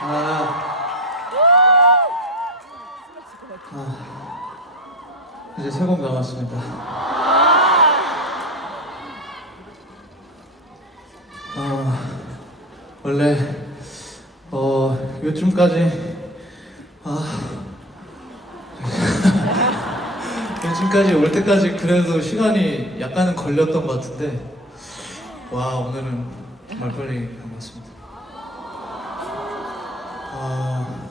아, 아, 이제 세 곡 남았습니다. 원래 어 요즘까지 아 요즘까지 올 때까지 그래도 시간이 약간은 걸렸던 것 같은데 와 오늘은 정말 빨리 간 것 같습니다. 아,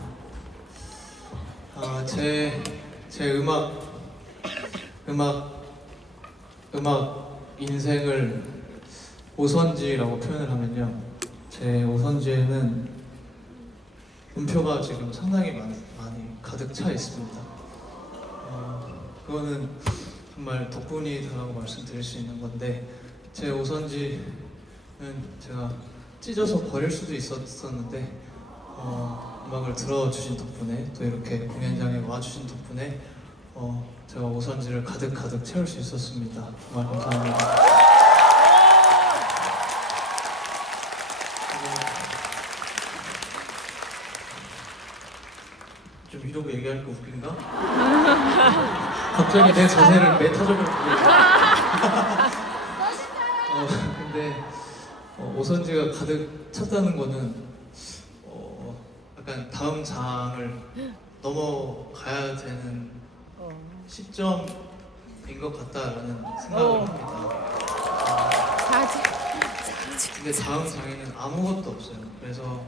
아, 제, 제 음악, 음악, 음악 인생을 오선지라고 표현을 하면요. 제 오선지에는 음표가 지금 상당히 많이, 많이 가득 차 있습니다. 어, 그거는 정말 덕분이다라고 말씀드릴 수 있는 건데, 제 오선지는 제가 찢어서 버릴 수도 있었었는데, 어, 음악을 들어주신 덕분에 또 이렇게 공연장에 와주신 덕분에 어, 제가 오선지를 가득 가득 채울 수 있었습니다. 정말 감사합니다. 좀 이러고 얘기하니까 웃긴가? 갑자기 내 자세를 메타적으로. 어, 근데 어, 오선지가 가득 찼다는 거는 어, 약간 다음 장을 넘어가야 되는 시점인 것 같다라는 생각을 어. 합니다. 근데 다음 장에는 아무것도 없어요. 그래서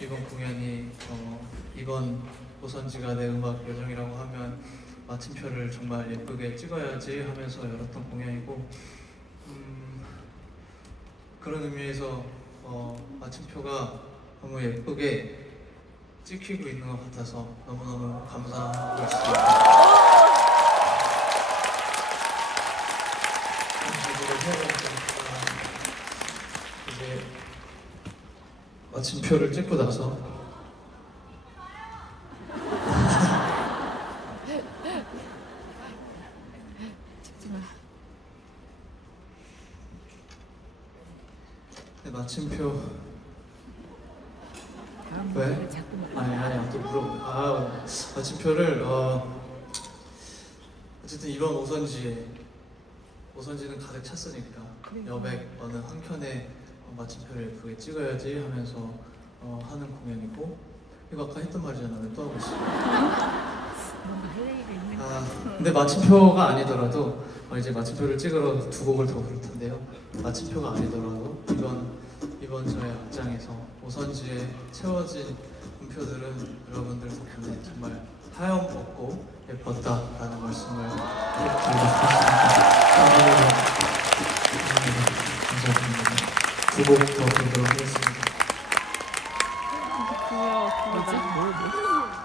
이번 공연이 어, 이번 오선지가 내 음악 요정이라고 하면 마침표를 정말 예쁘게 찍어야지 하면서 열었던 공연이고 음, 그런 의미에서 어, 마침표가 너무 예쁘게 찍히고 있는 것 같아서 너무너무 감사하고 있습니다. 이제 마침표를 찍고 나서 네, 마침표. 왜? 아니 아니야 또 물어 아 마침표를 어 어쨌든 이번 오선지에 오선지는 가득 찼으니까 그러니까. 여백 어느 한 켠에 어, 마침표를 예쁘게 찍어야지 하면서 어, 하는 공연이고. 이거 아까 했던 말이잖아. 왜 또 하고 있어? 아 근데 마침표가 아니더라도 어, 이제 마침표를 찍으러 두 곡을 더 부를 텐데요. 마침표가 아니더라도 이번 이번 저의 악장에서 오선지에 채워진 음표들은 여러분들 덕분에 정말 하염없고 예뻤다라는 말씀을 꼭 드리고 싶습니다. 감사합니다. 두곡더 부르도록 하겠습니다. 뭐지? 뭐, 뭐?